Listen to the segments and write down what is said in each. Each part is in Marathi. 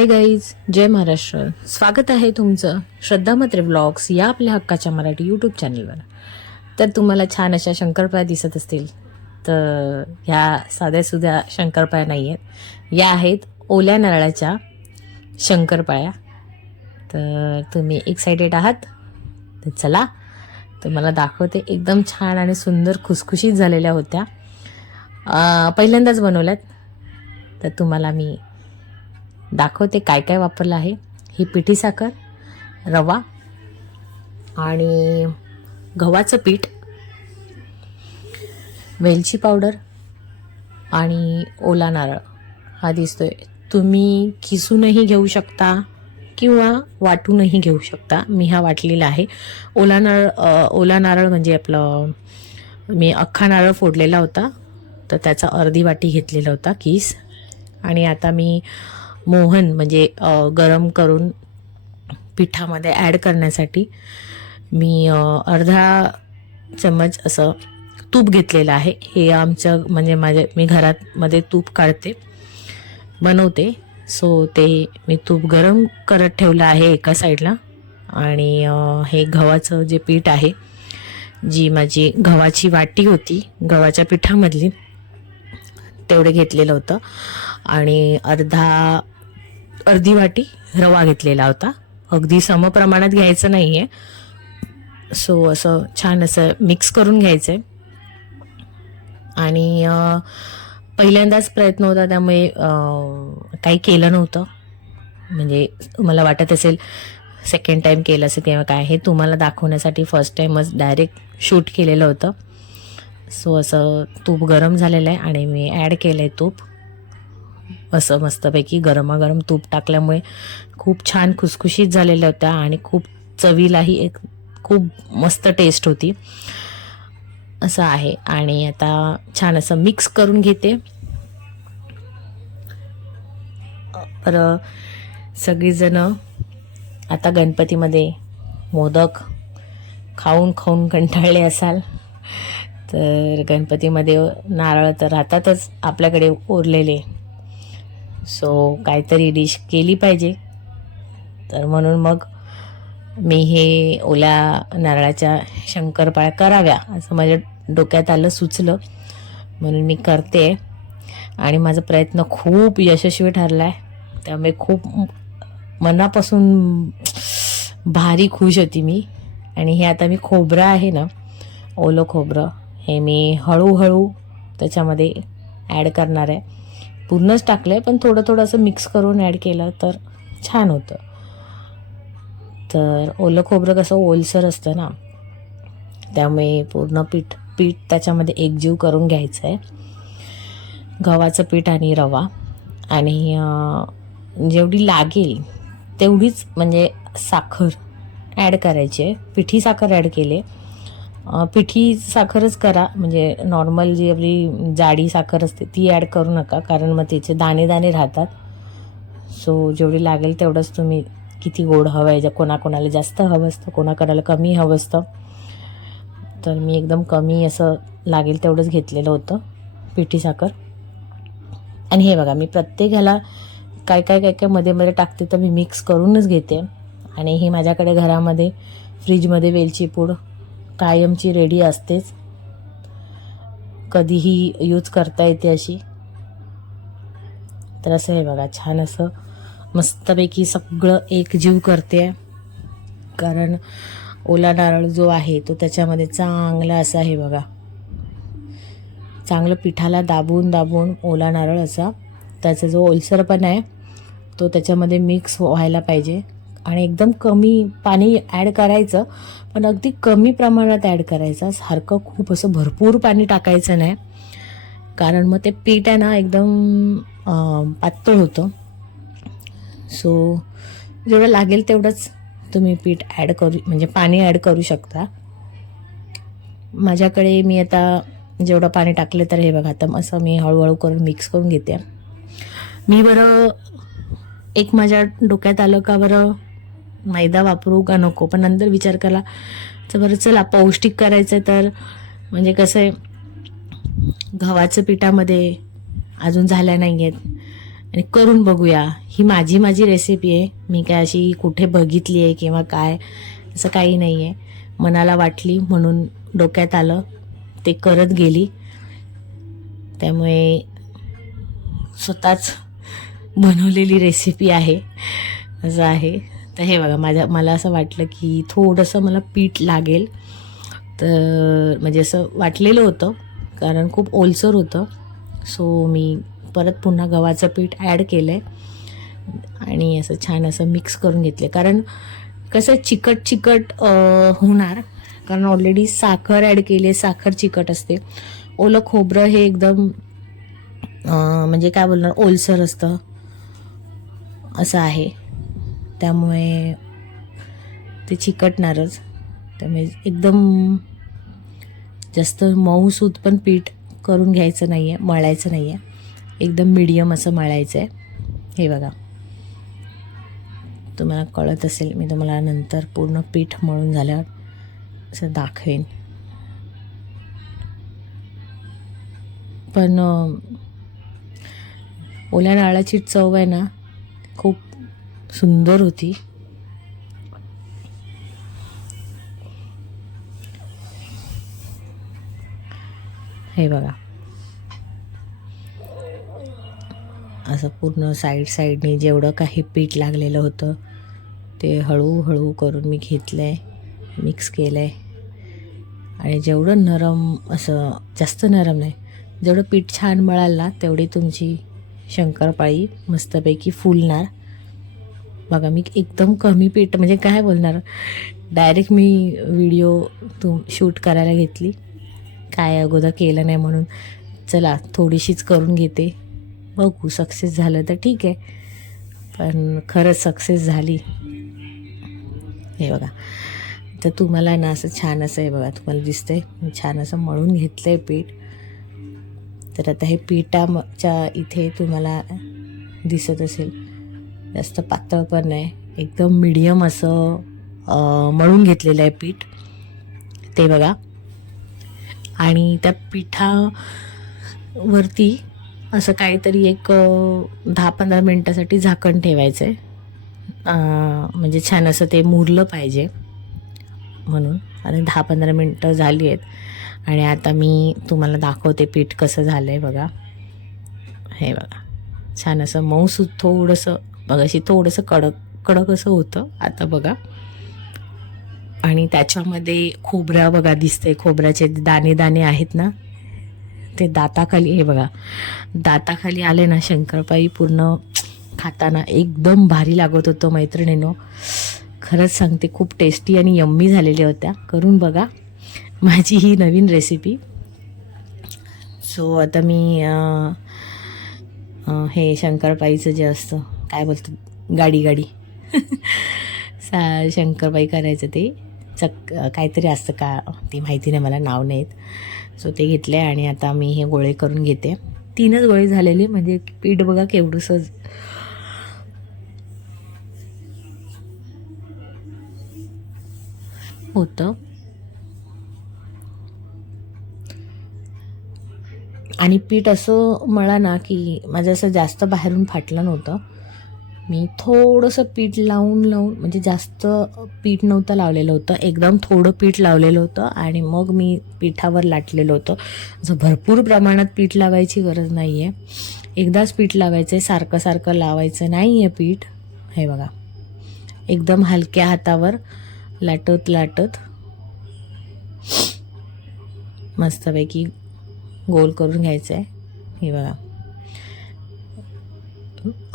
हाय गाईज जय महाराष्ट्र. स्वागत आहे तुमचं श्रद्धा मत्रे व्लॉग्स या आपल्या हक्काच्या मराठी यूट्यूब चॅनलवर तर तुम्हाला छान अशा शंकरपाया दिसत असतील तर ह्या साध्यासुध्या शंकरपाया नाही आहेत या आहेत ओल्या नारळाच्या शंकरपाया. तर तुम्ही एक्सायटेड आहात? तर चला तुम्हाला दाखवते एकदम छान आणि सुंदर खुसखुशीत झालेल्या होत्या. पहिल्यांदाच बनवल्यात. तर तुम्हाला मी दाखवते काय काय वापरलं आहे. ही पिठी साखर रवा आणि गव्हाचं पीठ वेलची पावडर आणि ओला नारळ. हा दिसतोय. तुम्ही किसूनही घेऊ शकता किंवा वाटूनही घेऊ शकता. मी हा वाटलेला आहे. ओला नारळ ओला नारळ म्हणजे आपलं मी अख्खा नारळ फोडलेला होता. तर त्याचा अर्धी वाटी घेतलेला होता किस. आणि आता मी मोहन म्हणजे गरम करून पिठामध्ये ॲड करण्यासाठी मी अर्धा चम्मच असं तूप घेतलेलं आहे. हे आमचं म्हणजे माझ्या मी घरात मध्ये तूप काढते बनवते. सो ते मी तूप गरम करत ठेवलं आहे एका साईडला. आणि हे गव्हाचं जे पीठ आहे जी माझी गव्हाची वाटी होती गव्हाच्या पिठामधली तेवढे घेतलेलं होतं. आणि अर्धा अर्धी वाटी रवा घेतलेला होता. अगदी समप्रमाणात घ्यायचं नाही आहे सो असं छान असं मिक्स करून घ्यायचं आहे आणि पहिल्यांदाच प्रयत्न होता त्यामुळे काही केलं नव्हतं. म्हणजे मला वाटत असेल सेकंड टाईम केलं असेल किंवा काय हे तुम्हाला दाखवण्यासाठी फर्स्ट टाईमच डायरेक्ट शूट केलेलं होतं. सो असं तूप गरम झालेलं आहे आणि मी ॲड केलं आहे तूप. असं मस्तपैकी गरमागरम तूप टाकल्यामुळे खूप छान खुसखुशीत झालेल्या होत्या आणि खूप चवीलाही एक खूप मस्त टेस्ट होती. असं आहे. आणि आता छान असं मिक्स करून घेते. बरं सगळीजणं आता गणपतीमध्ये मोदक खाऊन खाऊन कंटाळले असाल तर गणपतीमध्ये नारळ तर राहतातच आपल्याकडे उरलेले. सो काहीतरी डिश केली पाहिजे. तर म्हणून मग मी हे ओल्या नारळाच्या शंकरपाळ्या कराव्या असं माझ्या डोक्यात आलं सुचलं. म्हणून मी करते. आणि माझा प्रयत्न खूप यशस्वी ठरला आहे त्यामुळे खूप मनापासून भारी खुश होती मी. आणि हे आता मी खोबरं आहे ना ओलं खोबरं हे मी हळूहळू त्याच्यामध्ये ॲड करणार आहे. पूर्णच टाकलं आहे पण थोडं थोडं असं मिक्स करून ॲड केलं तर छान होतं. तर ओलं खोबरं कसं ओलसर असतं ना त्यामुळे पूर्ण पीठ पीठ त्याच्यामध्ये एकजीव करून घ्यायचं आहे गव्हाचं पीठ आणि रवा. आणि जेवढी लागेल तेवढीच म्हणजे साखर ॲड करायची आहे. पिठी साखर ॲड केले पिठी साखरच करा. म्हणजे नॉर्मल जी आपली जाडी साखर असते ती ॲड करू नका. कारण मग त्याचे दाणे दाणे राहतात. सो जेवढी लागेल तेवढंच तुम्ही किती गोड हवं आहे ज्या कोणाकोणाला जास्त हवं असतं कोणाकोणाला कमी हवं असतं. तर मी एकदम कमी असं लागेल तेवढंच घेतलेलं होतं पिठी साखर. आणि हे बघा मी प्रत्येक ह्याला काय काय काय काय मध्ये मध्ये टाकते तर मी मिक्स करूनच घेते. आणि हे माझ्याकडे घरामध्ये फ्रीजमध्ये वेलची पूड कायमची रेडी असतेच. कधीही यूज करता येते अशी. तर असं हे बघा छान असं मस्तपैकी सगळं एकजीव करते. कारण ओला नारळ जो आहे तो त्याच्यामध्ये चांगला असा आहे बघा. चांगलं पिठाला दाबून दाबून ओला नारळ असा. त्याचा जो ओलसरपणा आहे तो त्याच्यामध्ये मिक्स व्हायला पाहिजे. आणि एकदम कमी पाणी ॲड करायचं पण अगदी कमी प्रमाणात ॲड करायचं. सारखं खूप असं भरपूर पाणी टाकायचं नाही. कारण मग ते पीठ आहे ना एकदम पातळ होतं. सो जेवढं लागेल तेवढंच तुम्ही पीठ ॲड करू म्हणजे पाणी ॲड करू शकता. माझ्याकडे मी आता जेवढं पाणी टाकलं तर हे बघा आता असं मी हळूहळू करून मिक्स करून घेते. मी बरं एक माझ्या डोक्यात आलं का बरं मैदा वापरू का नको? पण नंतर विचार केला तर बरं चला पौष्टिक करायचं तर. म्हणजे कसं आहे गव्हाचं पिठामध्ये अजून झाल्या नाही आहेत आणि करून बघूया. ही माझी माझी रेसिपी आहे. मी काय अशी कुठे बघितली आहे किंवा काय असं काही नाही आहे मनाला वाटली म्हणून डोक्यात आलं. ते करत गेली. त्यामुळे स्वतःच बनवलेली रेसिपी आहे. असं आहे. तर हे बघा माझ्या मला असं वाटलं की थोडंसं मला पीठ लागेल. तर म्हणजे असं वाटलेलं होतं कारण खूप ओलसर होतं. सो मी परत पुन्हा गव्हाचं पीठ ॲड केलं आहे आणि असं छान असं मिक्स करून घेतले कारण कसं चिकट चिकट होणार. कारण ऑलरेडी साखर ॲड केली आहे साखर चिकट असते. ओलं खोबरं हे एकदम म्हणजे काय बोलणार ओलसर असतं. असं आहे. त्यामुळे ते चिकटणारच. त्यामुळे एकदम जास्त मऊसूद पण पीठ करून घ्यायचं नाही आहे मळायचं नाही आहे एकदम मिडियम असं मळायचं आहे हे बघा. तुम्हाला कळत असेल मी तुम्हाला नंतर पूर्ण पीठ मळून झाल्यावर असं दाखवेन. पण ओल्या नारळाची चव आहे ना खूप सुंदर होती. हे बघा. असं पूर्ण साईड साईडने जेवढं काही पीठ लागलेलं होतं ते हळूहळू करून मी घेतलं आहे मिक्स केलं आहे आणि जेवढं नरम असं जास्त नरम नाही जेवढं पीठ छान मळाल ना तेवढी तुमची शंकरपाळी मस्तपैकी फुलणार. बघा मी एकदम कमी पीठ म्हणजे काय बोलणार? डायरेक्ट मी व्हिडिओ तू शूट करायला घेतली. काय अगोदर केलं नाही म्हणून. चला थोडीशीच करून घेते. बघू सक्सेस झालं तर ठीक आहे. पण खरंच सक्सेस झाली. हे बघा. तर तुम्हाला ना असं छान असं आहे बघा तुम्हाला दिसतंय. मी छान असं मळून घेतलं आहे पीठ. तर आता हे पिठाच्या इथे तुम्हाला दिसत असेल. जास्त पातळ पण नाही. एकदम मिडियम असं मळून घेतलेलं आहे पीठ. ते बघा. आणि त्या पिठावरती असं काहीतरी एक दहा पंधरा मिनटासाठी झाकण ठेवायचं आहे म्हणजे छान असं ते मुरलं पाहिजे म्हणून. आणि दहा पंधरा मिनटं झाली आहेत. आणि आता मी तुम्हाला दाखवते पीठ कसं झालं आहे बघा. हे बघा. छान असं मऊसूत थोडंसं बघाशी थोडंसं कडक कडक असं होतं. आता बघा. आणि त्याच्यामध्ये खोबरा बघा दिसतंय. खोबऱ्याचे दाणे दाणे आहेत ना? ते दाताखाली हे बघा. दाताखाली आले ना शंकरपाई पूर्ण खाताना एकदम भारी लागत होतं मैत्रिणीनो. खरंच सांगते खूप टेस्टी आणि यम्मी झालेल्या होत्या. करून बघा. माझी ही नवीन रेसिपी सो आता मी हे शंकरपाईचं जे असतं काय बोलतात? गाडी गाडी. सा शंकरपाई करायचं ते. चक काहीतरी असतं का? ती माहिती नाही मला नाव नाही येत सो ते घेतले आणि आता मी हे गोळे करून घेते. तीनच गोळे झालेले म्हणजे पीठ बघा केवढंसं होतं. आणि पीठ असं मळा ना की माझं असं जास्त बाहेरून फाटलं नव्हतं. मी थोडंसं पीठ लावून लावून म्हणजे जास्त पीठ नव्हतं लावलेलं होतं एकदम थोडं पीठ लावलेलं होतं आणि मग मी पिठावर लाटलेलं होतं. जर भरपूर प्रमाणात पीठ लावायची गरज नाही आहे एकदाच पीठ लावायचं आहे सारखं सारखं लावायचं नाही आहे पीठ. हे बघा. एकदम हलक्या हातावर लाटत लाटत मस्तपैकी गोल करून घ्यायचं आहे हे बघा.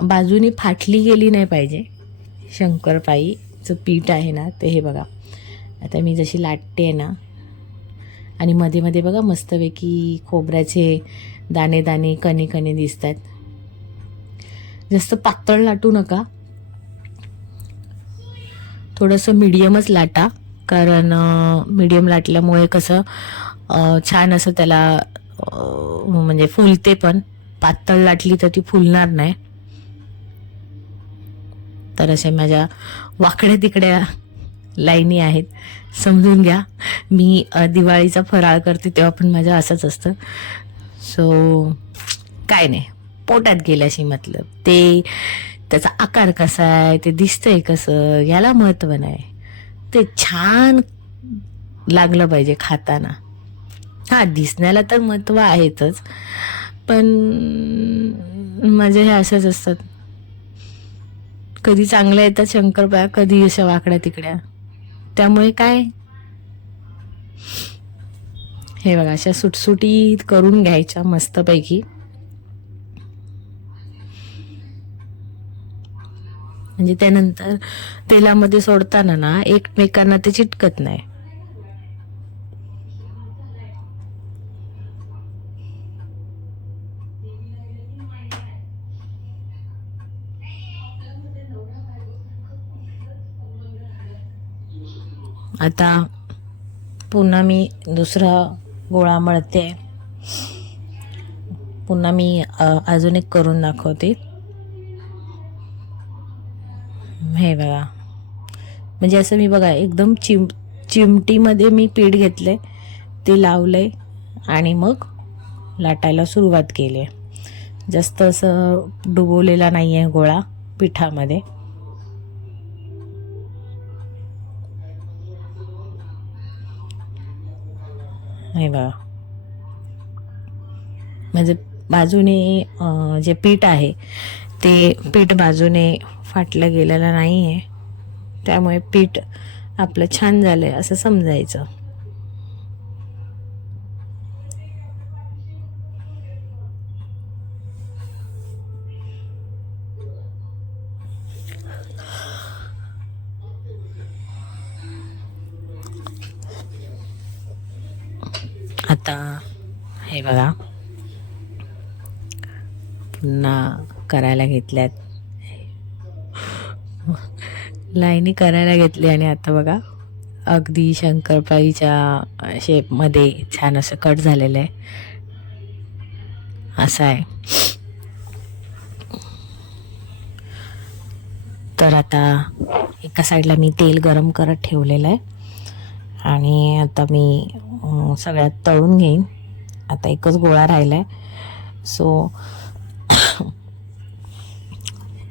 बाजूनी फाटली गेली नाही पाहिजे. शंकरपाईचं पीठ आहे ना ते हे बघा. आता मी जशी लाटते आहे ना आणि मध्ये मध्ये बघा मस्तपैकी खोबऱ्याचे दाणे दाणे कणे कणे दिसत आहेत जास्त पातळ लाटू नका. थोडंसं मीडियमच लाटा कारण मीडियम लाटल्यामुळे कसं छान असं त्याला म्हणजे फुलते पण. पातळ लाटली तर ती फुलणार नाही. तर असे माझ्या वाकड्या तिकड्या लाईनी आहेत. समजून घ्या. मी दिवाळीचा फराळ करते तेव्हा पण माझं असंच असतं. सो काय नाही. पोटात गेल्याशी मतलब. ते त्याचा आकार कसा आहे ते दिसतंय कसं याला महत्त्व नाही. ते छान लागलं पाहिजे खाताना. हा दिसण्याला तर महत्त्व आहेतच. पण माझे हे असंच असतात. कधी चांगल्या येतात शंकरपाळ्या कधी अशा वाकड्या तिकड्या. त्यामुळे काय? हे बघा अशा सुटसुटीत करून घ्यायच्या मस्तपैकी. म्हणजे त्यानंतर तेलामध्ये सोडताना ना एकमेकांना ते चिटकत नाही. आता पुन्हा मी दुसरा गोळा मळते. पुन्हा मी अजून एक करून दाखवते. हे बघा. म्हणजे असं मी बघा एकदम चिम चिमटीमध्ये मी पीठ घेतले ते लावले आणि मग लाटायला सुरुवात केली. जास्त असं डुबवलेला नाही आहे गोळा पिठामध्ये. हे बघा म्हणजे बाजूने जे पीठ आहे ते पीठ बाजूने फाटलं गेलेलं नाही आहे त्यामुळे पीठ आपलं छान झालं आहे असं समजायचं. आता हे बघा. पुन्हा करायला घेतल्यात. लाईनी करायला घेतली आणि आता बघा अगदी शंकरपाळीच्या शेपमध्ये छान असं कट झालेलं आहे. असं आहे. तर आता एका साईडला मी तेल गरम करत ठेवलेलं आहे. आणि आता मी सगळ्यात तळून घेईन. आता एकच गोळा राहिला आहे सो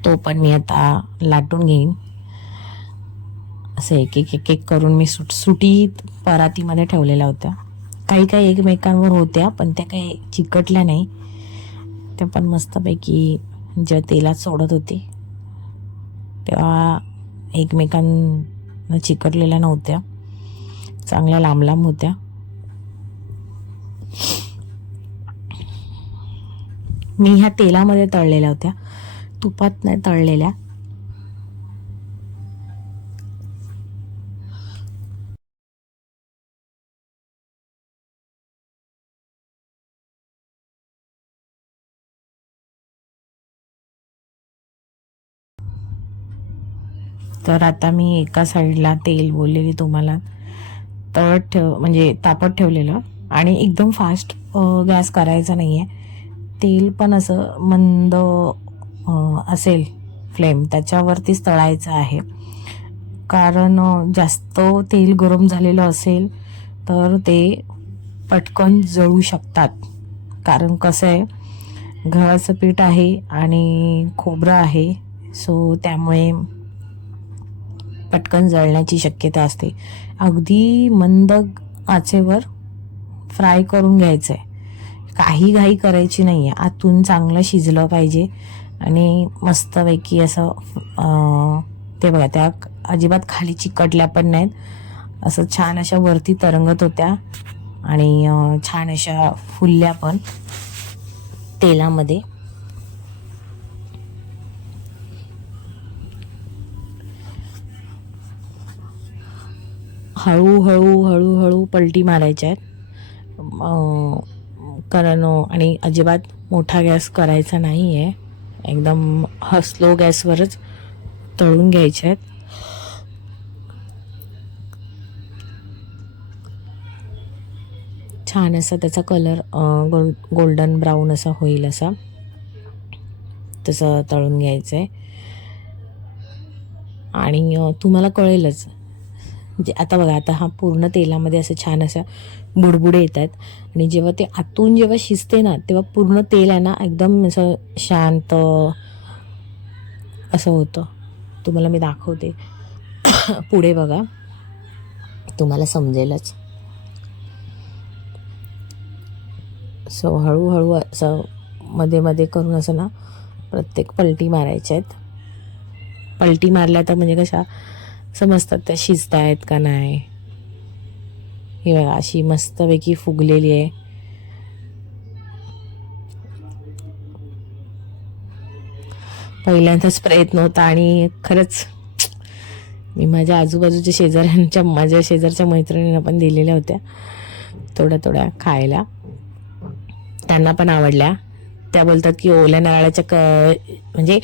तो पण मी आता लाटून घेईन. असं एक एक एक एक करून मी सुट सुटीत परातीमध्ये ठेवलेल्या होत्या. काही काही एकमेकांवर होत्या पण त्या काही चिकटल्या नाही. त्या पण मस्तपैकी जेव्हा तेलात सोडत होते तेव्हा एकमेकांना चिकटलेल्या नव्हत्या. चांगल्या लांब लांब होत्या. मी ह्या तेलामध्ये तळलेल्या होत्या. तुपात नाही तळलेल्या. तर आता मी एका साईडला तेल बोललेली तुम्हाला. तळत ठेव म्हणजे तापत ठेवलेलं. आणि एकदम फास्ट गॅस करायचा नाही आहे तेल पण असं मंद असेल फ्लेम त्याच्यावरतीच तळायचं आहे. कारण जास्त तेल गरम झालेलं असेल तर ते पटकन जळू शकतात. कारण कसं आहे गव्हाचं पीठ आहे आणि खोबरं आहे सो त्यामुळे पटकन जळण्याची शक्यता असते. अगदी मंद आचेवर फ्राय करून घ्यायचं आहे काही घाई करायची नाही आहे आतून चांगलं शिजलं पाहिजे आणि मस्तपैकी असं ते बघा त्या अजिबात खाली चिकटल्या पण नाहीत. असं छान अशा वरती तरंगत होत्या आणि छान अशा फुलल्या पण तेलामध्ये. हळूहळू हळूहळू पलटी मारायच्या आहेत. कारण आणि अजिबात मोठा गॅस करायचा नाही आहे एकदम ह स्लो गॅसवरच तळून घ्यायचे आहेत. छान असा त्याचा कलर गोल गोल्डन ब्राऊन असा होईल असा. तसं तळून घ्यायचं आहे आणि तुम्हाला कळेलच जे आता बघा आता हा पूर्ण तेलामध्ये असं छान असं बुडबुडे येत आहेत आणि जेव्हा ते आतून जेव्हा शिजते ना तेव्हा पूर्ण तेल आहे ना एकदम असं शांत असं होतं. तुम्हाला मी दाखवते. पुढे बघा. तुम्हाला समजेलच. सो हळूहळू असं मध्ये मध्ये करून असं ना प्रत्येक पलटी मारायच्या आहेत. पलटी मारल्या तर म्हणजे कशा समजतात त्या शिजत आहेत का नाही. हे बघा अशी मस्तपैकी फुगलेली आहे. पहिल्यांदाच प्रयत्न होता आणि खरंच मी माझ्या आजूबाजूच्या शेजाऱ्यांच्या माझ्या शेजारच्या मैत्रिणींना पण दिलेल्या होत्या. थोड्या थोड्या खायला. त्यांना पण आवडल्या. त्या बोलतात की ओल्या नारळाच्या क म्हणजे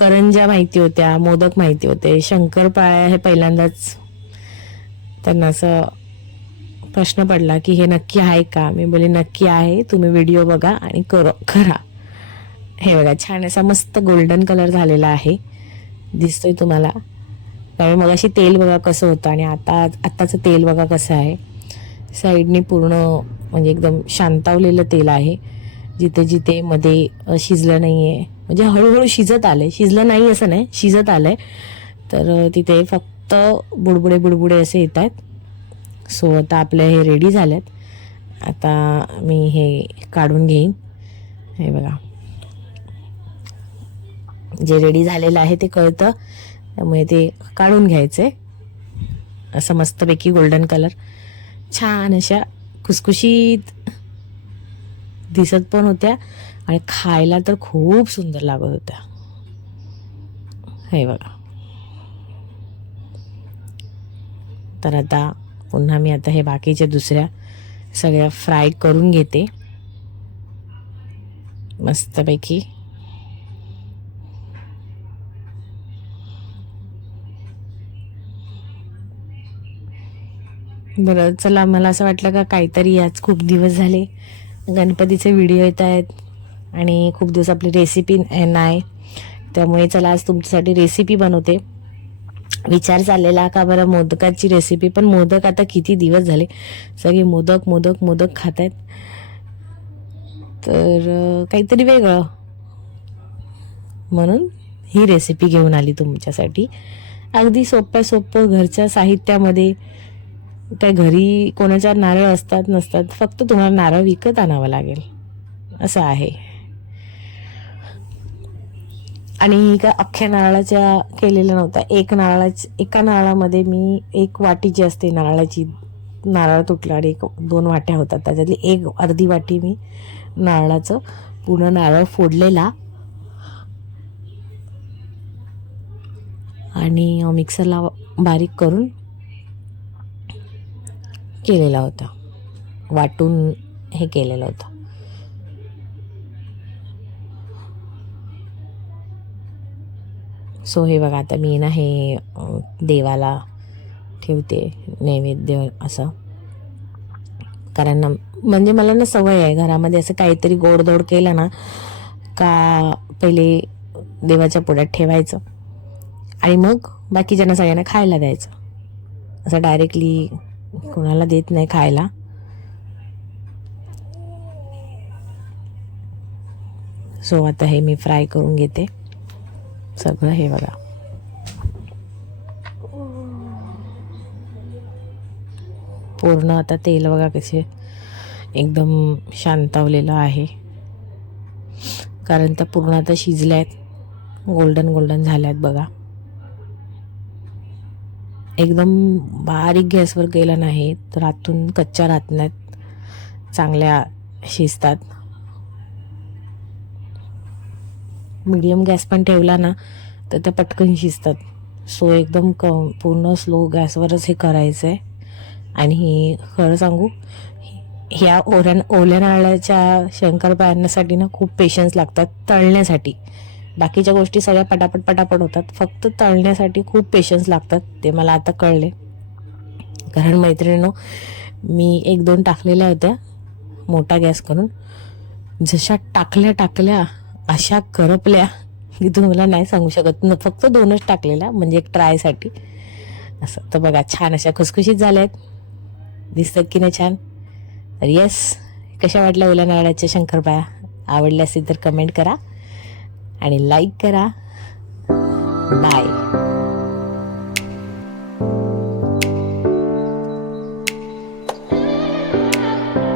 करंज्या माहिती होत्या मोदक माहिती होते शंकरपाळ्या हे पहिल्यांदाच त्यांना असं प्रश्न पडला की हे नक्की आहे का? मी बोले नक्की आहे तुम्ही व्हिडिओ बघा आणि करो करा. हे बघा छान असा मस्त गोल्डन कलर झालेला आहे. दिसतोय तुम्हाला. त्यामुळे मगाशी तेल बघा कसं होतं आणि आता आत्ताचं तेल बघा कसं आहे. साईडने पूर्ण म्हणजे एकदम शांतावलेलं तेल आहे. जिथे जिथे मध्ये शिजलं नाही आहे म्हणजे हळूहळू शिजत आले शिजलं नाही असं नाही शिजत आलंय. तर तिथे फक्त बुडबुडे बुडबुडे असे येत आहेत सो आता आपले हे रेडी झालेत. आता मी हे काढून घेईन. हे बघा. जे रेडी झालेलं आहे ते कळतं. त्यामुळे ते काढून घ्यायचे. असं मस्तपैकी गोल्डन कलर छान अशा खुसखुशीत दिसत पण होत्या. आणि खायला तर खूप सुंदर लागत होत्या. हे बघा. तर आता पुन्हा मी आता हे बाकीच्या दुसऱ्या सगळ्या फ्राय करून घेते. मस्तपैकी. बरं चला मला असं वाटलं का काहीतरी याच खूप दिवस झाले. गणपतीचे व्हिडिओ येत आहेत. आणि खूप दिवस आपली रेसिपी नाही. त्यामुळे चला आज तुमच्यासाठी रेसिपी बनवते. विचार चाललेला का बरं? मोदकाची रेसिपी पण मोदक आता किती दिवस झाले? सगळे मोदक मोदक मोदक खात आहेत तर काहीतरी वेगळं. म्हणून ही रेसिपी घेऊन आली तुमच्यासाठी. अगदी सोप्या सोपं घरच्या साहित्यामध्ये. त्या घरी कोणाच्या नारळ असतात नसतात फक्त तुम्हाला नारळ विकत आणावं लागेल. असं आहे. आणि का अख्ख्या नारळाच्या केलेल्या नव्हत्या. एक नारळाची एका नारळामध्ये मी एक वाटी जी असते नारळाची नारळ तुटला आणि एक दोन वाट्या होतात. त्याच्यातली एक अर्धी वाटी मी नारळाचं पूर्ण नारळ फोडलेला. आणि मिक्सरला बारीक करून केलेला होता. वाटून हे केलेलं होतं. सो हे बघा आता मी ना हे देवाला ठेवते नैवेद्य असं. कारण ना म्हणजे मला ना सवय आहे घरामध्ये असं काहीतरी गोडधोड केलं ना का पहिले देवाच्या पुढ्यात ठेवायचं. आणि मग बाकीच्यांना सगळ्यांना खायला द्यायचं. असं डायरेक्टली कोणाला देत नाही खायला. सो आता हे मी फ्राय करून घेते. सगळं हे बघा. पूर्ण आता तेल बघा कसे एकदम शांतावलेलं आहे. कारण त्या पूर्ण आता शिजल्या आहेत गोल्डन गोल्डन झाल्या आहेत बघा. एकदम बारीक गॅसवर गेलं नाही तर आतून कच्च्या राहत नाहीत चांगल्या शिजतात. मिडियम गॅस पण ठेवला ना तर त्या पटकन शिजतात. सो एकदम क पूर्ण स्लो गॅसवरच हे करायचं आहे आणि खरं सांगू ह्या ओऱ्या ओल्या नारळाच्या शंकरपाळ्यांसाठी ना खूप पेशन्स लागतात तळण्यासाठी. बाकीच्या गोष्टी सगळ्या पटापट पटापट होतात. फक्त तळण्यासाठी खूप पेशन्स लागतात ते मला आता कळले. कारण मैत्रिणीनो मी एक दोन टाकलेल्या होत्या मोठा गॅस करून. जशा टाकल्या टाकल्या अशा करपल्या की तुम्हाला नाही सांगू शकत. न फक्त दोनच टाकलेला म्हणजे एक ट्रायसाठी असं. तर बघा छान अशा खुसखुशीत झाल्या आहेत दिसतात की नाही छान? तर येस कशा वाटल्या ओल्या नारळाच्या शंकरपाया आवडल्या असतील तर कमेंट करा आणि लाईक करा. बाय